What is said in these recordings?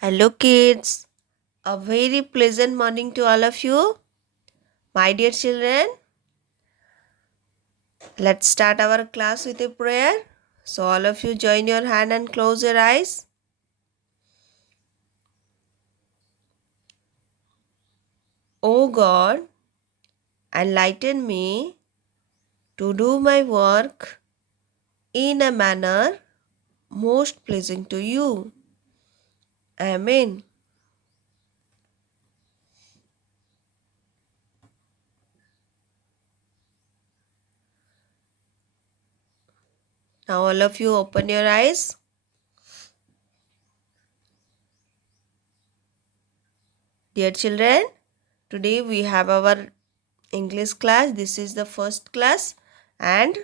Hello, kids. A very pleasant morning to all of you. My dear children, let's start our class with a prayer. So, all of you join your hand and close your eyes. O God, enlighten me to do my work in a manner most pleasing to you. Amen. Now, all of you open your eyes. Dear children, today we have our English class. This is the first class, and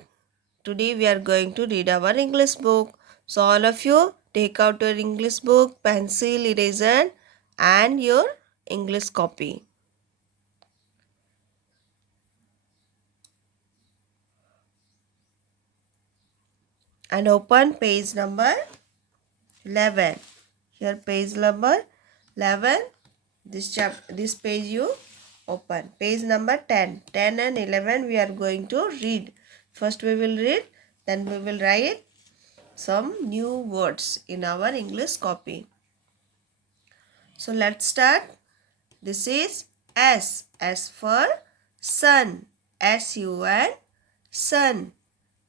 today we are going to read our English book. So all of you take out your English book, pencil, eraser and your English copy. And open page number 11. Here page number 11. This page you open. Page number 10. 10 and 11 we are going to read. First we will read, then we will write some new words in our English copy. So let's start. This is S. S for sun. S-U-N. Sun.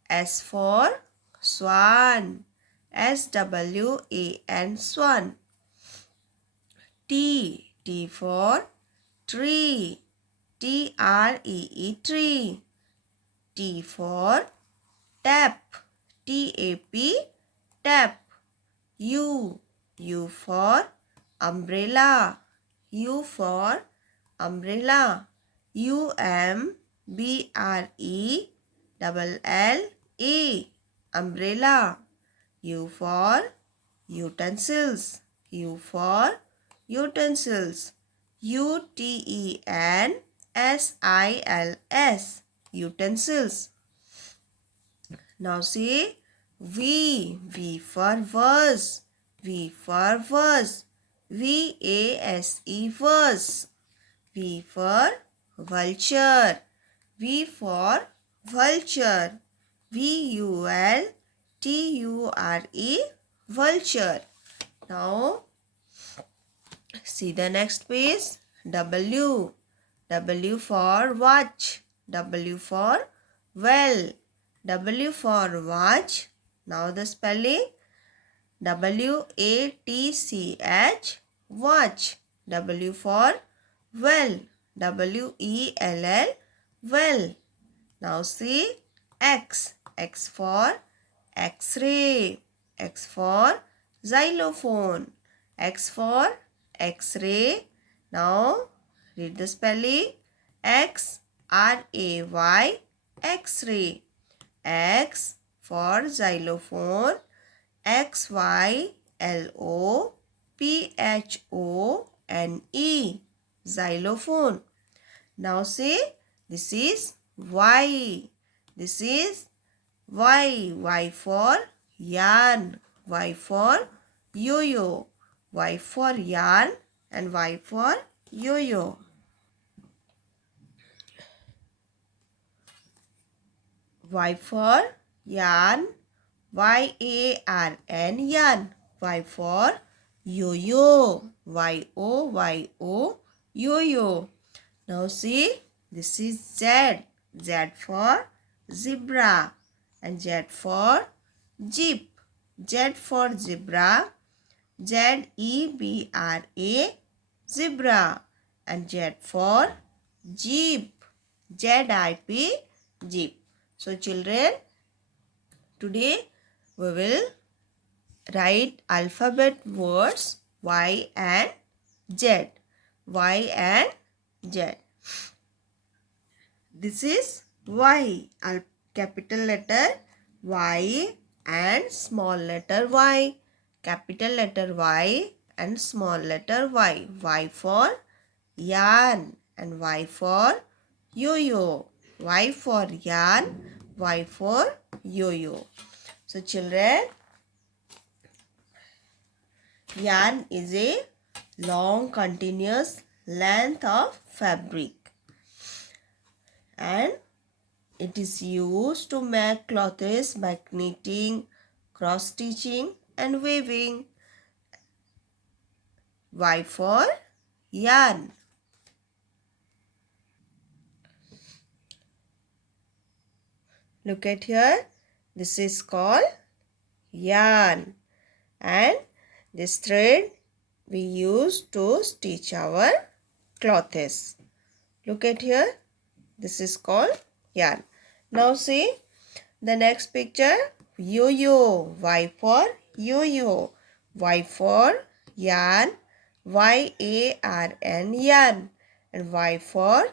S for swan. S-W-A-N. Swan. T. T for tree. T-R-E-E. Tree. T for tap. T-A-P. Tap. U. U for umbrella. U for umbrella. U-M-B-R-E-L-L-A. Umbrella. U for utensils. U for utensils. U-T-E-N-S-I-L-S. Utensils. Now see V. V for vase. V for vase. V-A-S-E. Vase. V for vulture. V for vulture. V-U-L-T-U-R-E. Vulture. Now see the next page. W. W for watch. W for well. W for watch. Now the spelling. W-A-T-C-H. Watch. W for well. W-E-L-L. Well. Now see X. X for X-ray. X for xylophone. X for X-ray. Now read the spelling. X-R-A-Y. X-ray. X for xylophone. X-Y-L-O-P-H-O-N-E. Xylophone. Now say this is Y. This is Y. Y for yarn. Y for yo-yo. Y for yarn and Y for yo-yo. Y for yarn. Y-A-R-N. Yarn. Y for yo-yo. Y-O-Y-O. Yo-yo. Now see, this is Z. Z for zebra and Z for jeep. Z for zebra. Z-E-B-R-A. Zebra. And Z for jeep. Z-I-P. Jeep. So children, today we will write alphabet words Y and Z. Y and Z. This is Y. Capital letter Y and small letter Y. Capital letter Y and small letter Y. Y for yarn and Y for yo-yo. Y for yarn, Y for yo-yo. So children, Yarn is a long continuous length of fabric, and it is used to make clothes by knitting, cross stitching and weaving. Y for yarn. Look at here. This is called yarn, and this thread we use to stitch our clothes. Look at here. This is called yarn. Now see the next picture. Yo-yo. Y for yo-yo. Y for yarn. Y-A-R-N, yarn. And Y for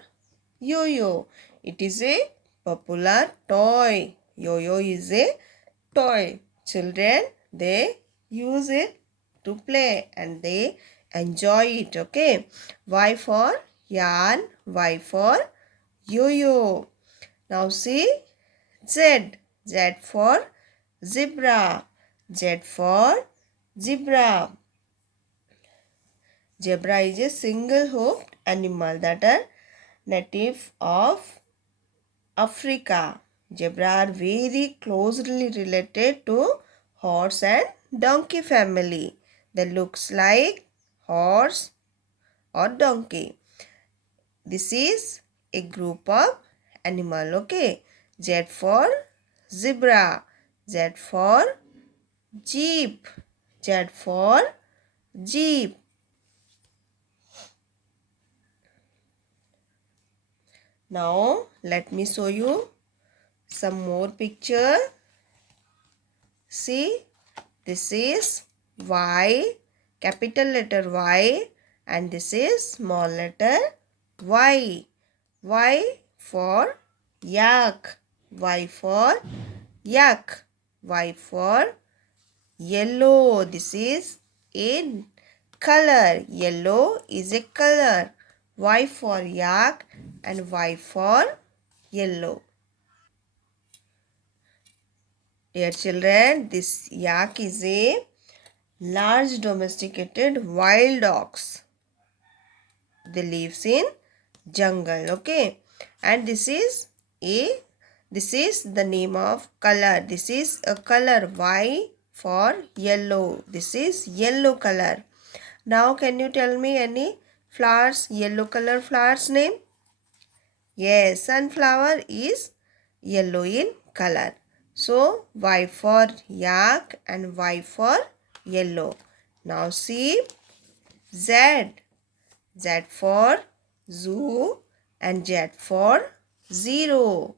yo-yo. It is a popular toy. Yo-yo is a toy. Children, they use it to play and they enjoy it. Okay. Y for yarn. Y for yo-yo. Now see Z. Z for zebra. Z for zebra. Zebra is a single-hoofed animal that are native of Africa. Zebra are very closely related to horse and donkey family. They looks like horse or donkey. This is a group of animal. Okay. Z for zebra. Z for jeep. Z for jeep. Now let me show you some more picture. See, this is Y, capital letter Y, and this is small letter y. Y for yak. Y for yak. Y for yellow. This is a color. Yellow is a color. Y for yak and Y for yellow. Dear children, this yak is a large domesticated wild ox. They lives in jungle. Okay, and this is the name of color. This is a color. Y for yellow. This is yellow color. Now can you tell me any flowers, yellow color flowers name? Yes, sunflower is yellow in color. So Y for yak and Y for yellow. Now see Z. Z for zoo and Z for zero.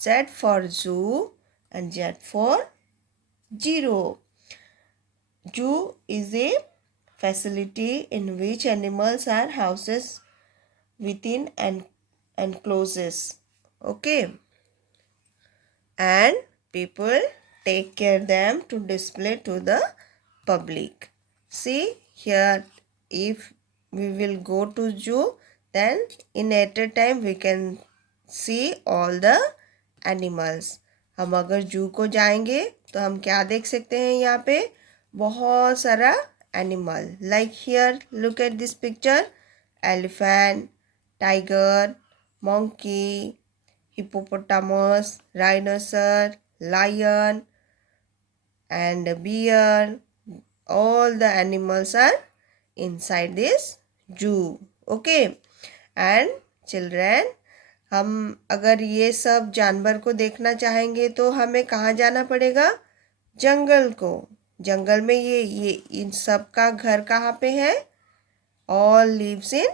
Z for zoo and Z for zero. Zoo is a facility in which animals are houses within and encloses. Okay. And people take care them to display to the public. See here, if we will go to zoo, then in at a time we can see all the animals. हम अगर जू को जाएंगे तो हम क्या देख सकते हैं? यहाँ पे बहुत सारा animal. Like here, look at this picture. Elephant, tiger, monkey, hippopotamus, rhinoceros, lion and bear. All the animals are inside this zoo. Okay. And children, हम अगर ये सब जानवर को देखना चाहेंगे तो हमें कहाँ जाना पड़ेगा? जंगल को. जंगल में ये इन सब का घर कहाँ पे है? ऑल लिव्स इन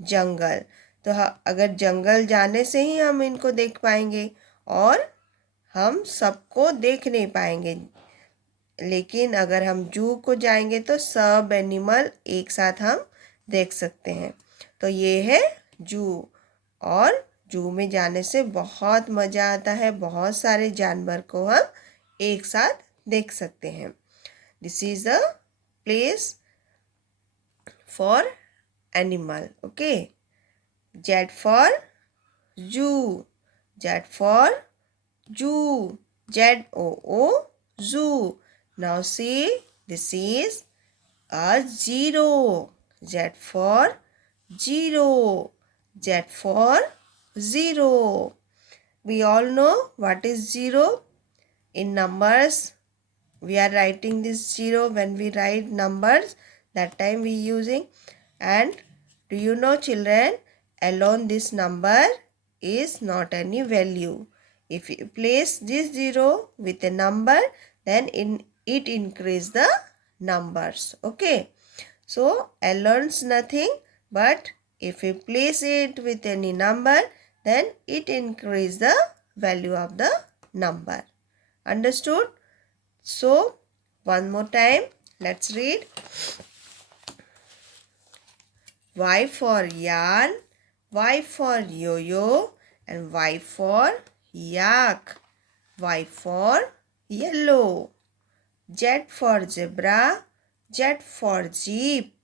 जंगल. तो अगर जंगल जाने से ही हम इनको देख पाएंगे और हम सबको देख नहीं पाएंगे. लेकिन अगर हम जू को जाएंगे तो सब एनिमल एक साथ हम देख सकते हैं. तो ये है जू. और जू में जाने से बहुत मज़ा आता है. बहुत सारे जानवर को हम एक साथ देख सकते हैं. This is a place for animal. Okay. Z for zoo. Z for zoo. Z-O-O, zoo. Now see, this is a zero. Z for zero. Z for zero. We all know what is zero. In numbers, we are writing this zero when we write numbers. That time we using. And do you know, children, alone this number is not any value. If you place this zero with a number, then it increase the numbers. Okay. So alone is nothing, but if we place it with any number, then it increase the value of the number. Understood? So one more time, let's read. Y for yarn, Y for yo-yo, and Y for yak. Y for yellow. Z for zebra, Z for jeep,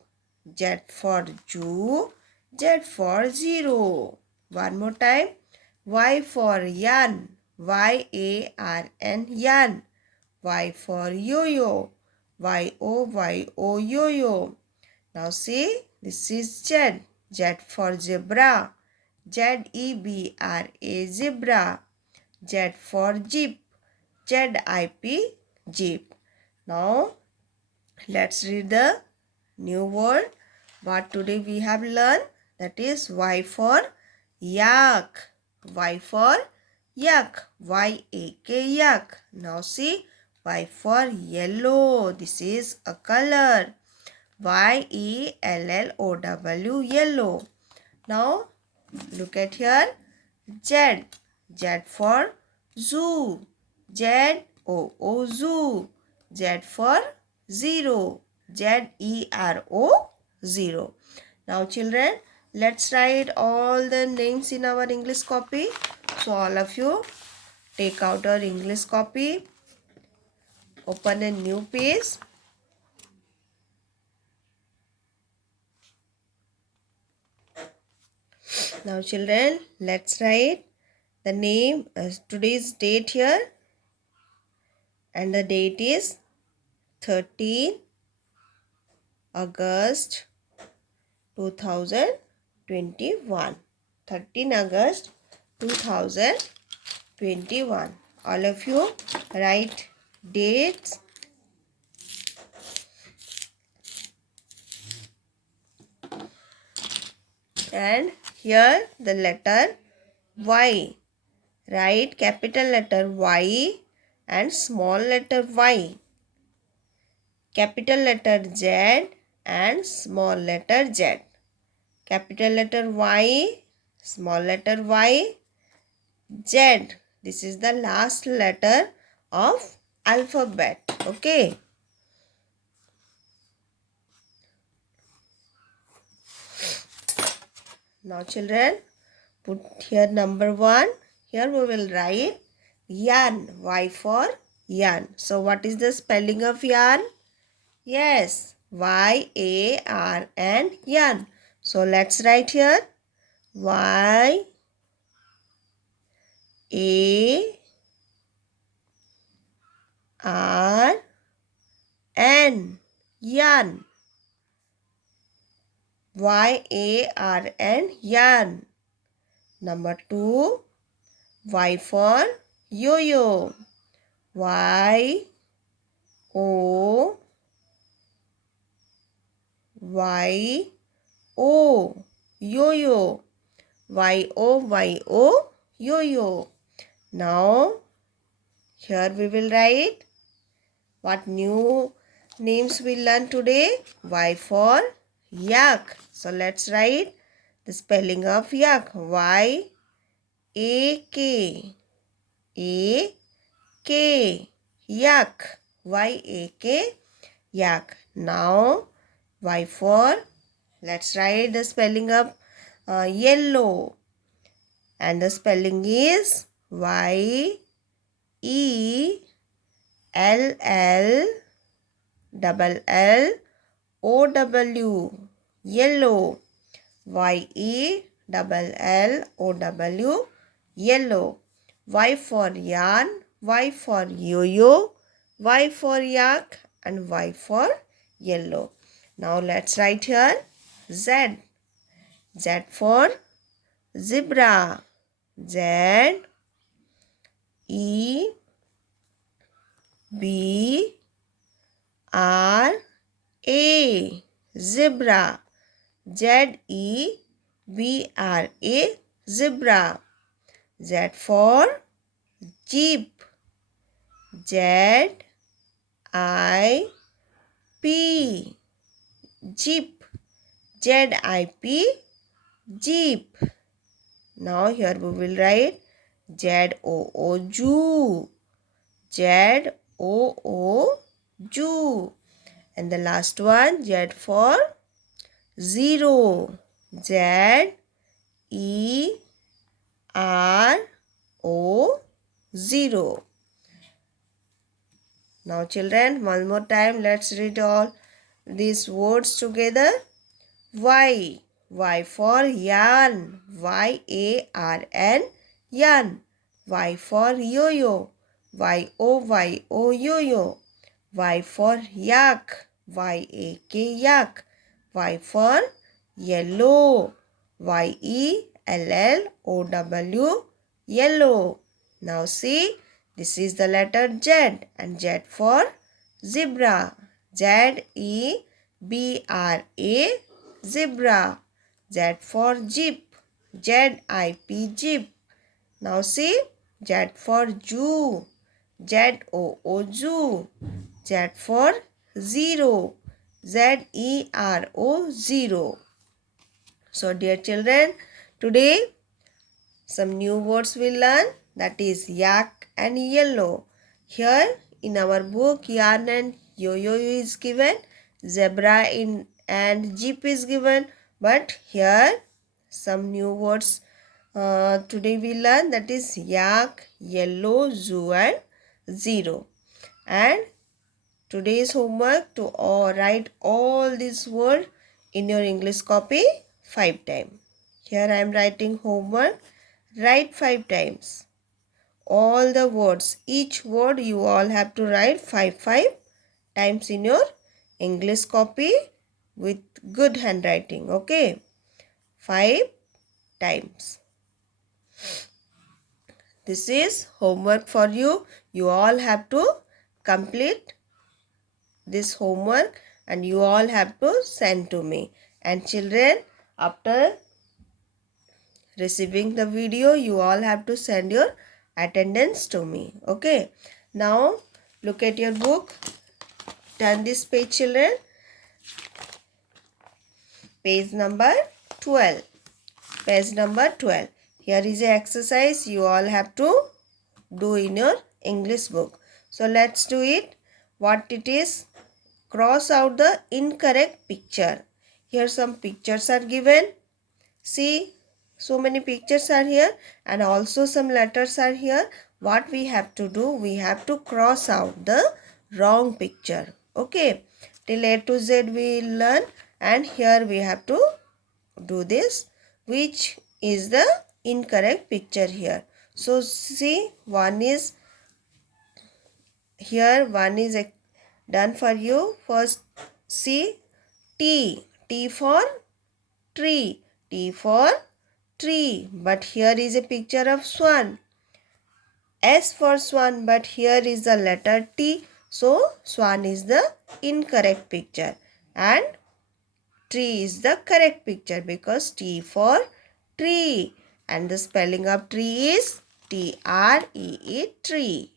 Z for Jew, Z for zero. One more time. Y for yarn, Y-A-R-N, yarn. Y for yo-yo, Y-O-Y-O, yo-yo. Now see, this is Z. Z for zebra, Z-E-B-R-A, zebra. Z for jeep, Z-I-P, jeep. Now, let's read the new word. What today we have learned, that is Y for yak. Y for yak. Y-A-K, yak. Now see, Y for yellow. This is a color. Y-E-L-L-O-W, yellow. Now, look at here. Z. Z for zoo. Z-O-O, zoo. Z for zero. Z-E-R-O, zero. Now children, let's write all the names in our English copy. So all of you take out our English copy. Open a new page. Now children, let's write the name, today's date here. And the date is 13 August 2021. 13 August 2021. All of you write dates. And here the letter Y. Write capital letter Y and small letter y. Capital letter Z and small letter z. Capital letter Y, small letter y, Z. This is the last letter of alphabet. Okay. Now children, put here number 1. Here we will write yarn. Y for yarn. So what is the spelling of yarn? Yes, Y-A-R-N, yarn. So let's write here Y-A-R-N, yarn. Y-A-R-N, yarn. Number 2, Y for yo-yo. Y-O-Y-O, yo-yo. Y-O-Y-O, yo-yo. Now, here we will write what new names we learn today. Y for yak. So let's write the spelling of yak. Y-A-K. A-K. Yak. Y-A-K. Yak. Now, Y for, let's write the spelling of yellow. And the spelling is Y-E-L-L-L-O-W. Yellow. Y-E-L-L-O-W. Yellow. Y for yarn. Y for yo-yo. Y for yak. And Y for yellow. Now let's write here Z. Z for zebra. Z E B R A. Zebra. Z E B R A. Zebra. Z for Jeep. Z I P. Jeep. Z I P. Jeep. Now here we will write Z O O Zoo. Z O O Zoo. And the last one Z for zero. Z E R O. Zero. Now children, one more time let's read all these words together. Y. Y for yarn. Y-A-R-N. Yarn. Y for yo-yo. Y-O-Y-O yo-yo. Y for yak. Y-A-K yak. Y for yellow. Y-E-L-L-O-W. Yellow. Now see, this is the letter Z, and Z for zebra. Z-E-B-R-A. Zebra. Z for Jeep. Z-I-P. Jeep. Now see, Z for Zoo. Z-O-O Zoo. Z for zero. Z-E-R-O. Zero. So dear children, today some new words we learn, that is yak and yellow. Here in our book, yarn and yo-yo is given, zebra and jeep is given, but here some new words today we learn, that is yak, yellow, zoo and zero. And today's homework to write all these words in your English copy 5 times. Here I am writing homework. Write 5 times. All the words, each word you all have to write 5 times in your English copy with good handwriting. Okay. 5 times. This is homework for you. You all have to complete this homework and you all have to send to me. And children, after receiving the video, you all have to send your attendance to me. Okay. Now look at your book. Turn this page, children. Page number 12. Page number 12. Here is an exercise you all have to do in your English book. So let's do it. What it is? Cross out the incorrect picture. Here some pictures are given. See, so many pictures are here and also some letters are here. What we have to do? We have to cross out the wrong picture. Okay. Till A to Z we learn, and here we have to do this. Which is the incorrect picture here? So see, one is here, one is done for you. First see T. T for tree. T for tree. But here is a picture of swan. S for swan, but here is the letter T. So swan is the incorrect picture and tree is the correct picture because T for tree. And the spelling of tree is T-R-E-E, tree.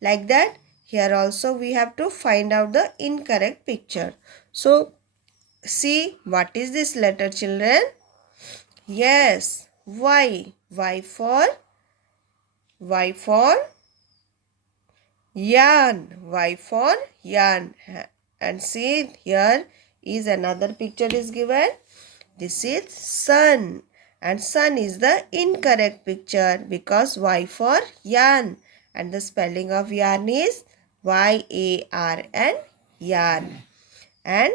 Like that, here also we have to find out the incorrect picture. So see, what is this letter, children? Yes, Y. Y for yarn. Y for yarn. And see, here is another picture is given. This is sun. And sun is the incorrect picture because Y for yarn. And the spelling of yarn is Y-A-R-N, yarn. And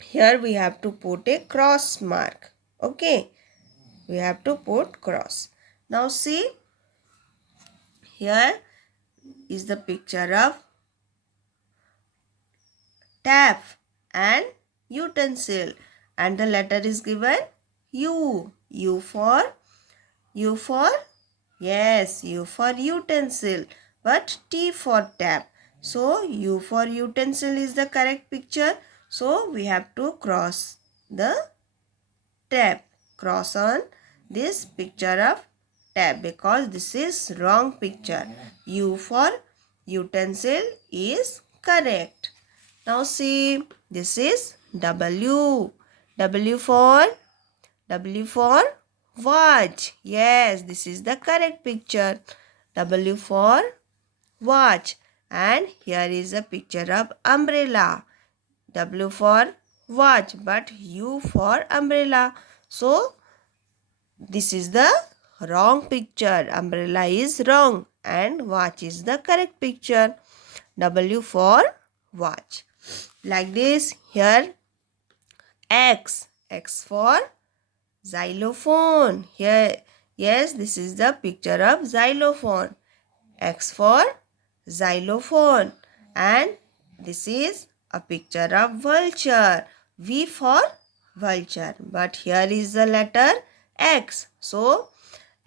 here we have to put a cross mark. Okay. We have to put cross. Now see, here is the picture of tap and utensil, and the letter is given U. U for yes, U for utensil, but T for tap. So U for utensil is the correct picture. So we have to cross the tab, cross on this picture of tab, because this is wrong picture. U for utensil is correct. Now see, this is W. W for watch. Yes, this is the correct picture. W for watch. And here is a picture of umbrella. W for watch, but U for umbrella. So this is the wrong picture. Umbrella is wrong and watch is the correct picture. W for watch. Like this, here X. X for xylophone. Here, yes, this is the picture of xylophone. X for xylophone. And this is a picture of vulture. V for vulture. But here is the letter X. So,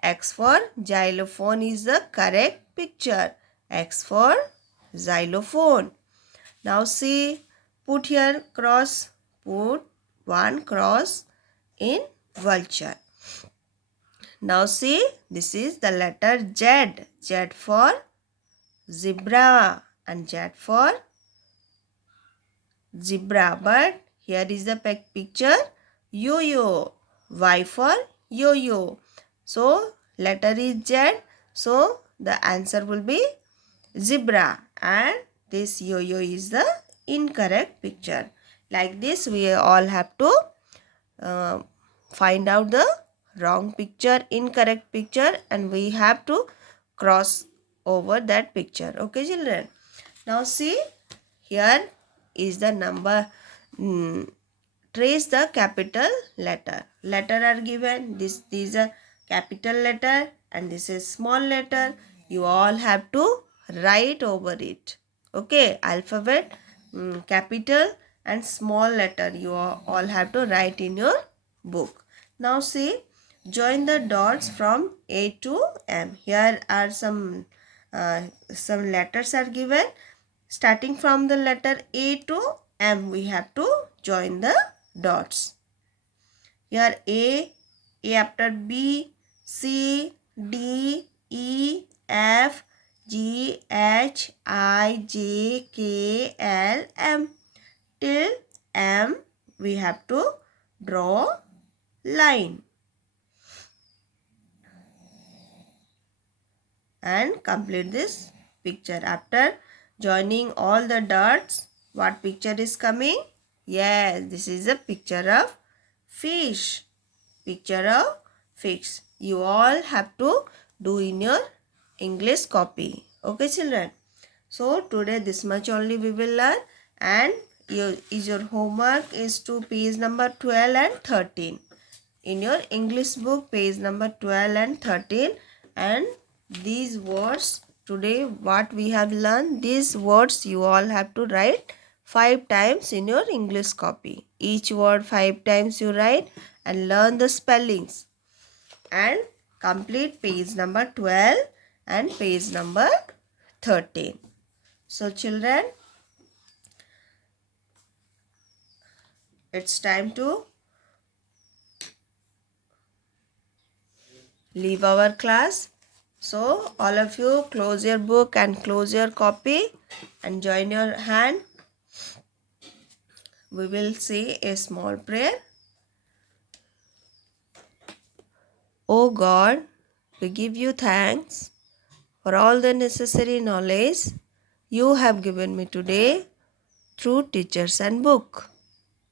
X for xylophone is the correct picture. X for xylophone. Now see, put here cross. Put one cross in vulture. Now see, this is the letter Z. Z for zebra and Z for zebra. But here is the picture yo-yo. Y for yo-yo. So letter is Z. So the answer will be zebra, and this yo-yo is the incorrect picture. Like this, we all have to find out the wrong picture, incorrect picture, and we have to cross over that picture. Okay, children. Now see, here is the number. Trace the capital letter. Letter are given. These are capital letter and this is small letter. You all have to write over it. Okay, alphabet, capital and small letter. You all have to write in your book. Now see, join the dots from A to M. Here are some letters are given. Starting from the letter A to M, we have to join the dots. Here A after B, C, D, E, F, G, H, I, J, K, L, M. Till M, we have to draw line and complete this picture. After joining all the dots, what picture is coming? Yes, this is a picture of fish. Picture of fish. You all have to do in your English copy. Okay, children. So today this much only we will learn, and your homework is to page number 12 and 13. In your English book, page number 12 and 13, and these words today what we have learned, these words you all have to write 5 times in your English copy. Each word 5 times you write and learn the spellings and complete page number 12 and page number 13. So children, it's time to leave our class. So all of you close your book and close your copy and join your hand. We will say a small prayer. O God, we give you thanks for all the necessary knowledge you have given me today through teachers and book.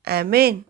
Amen.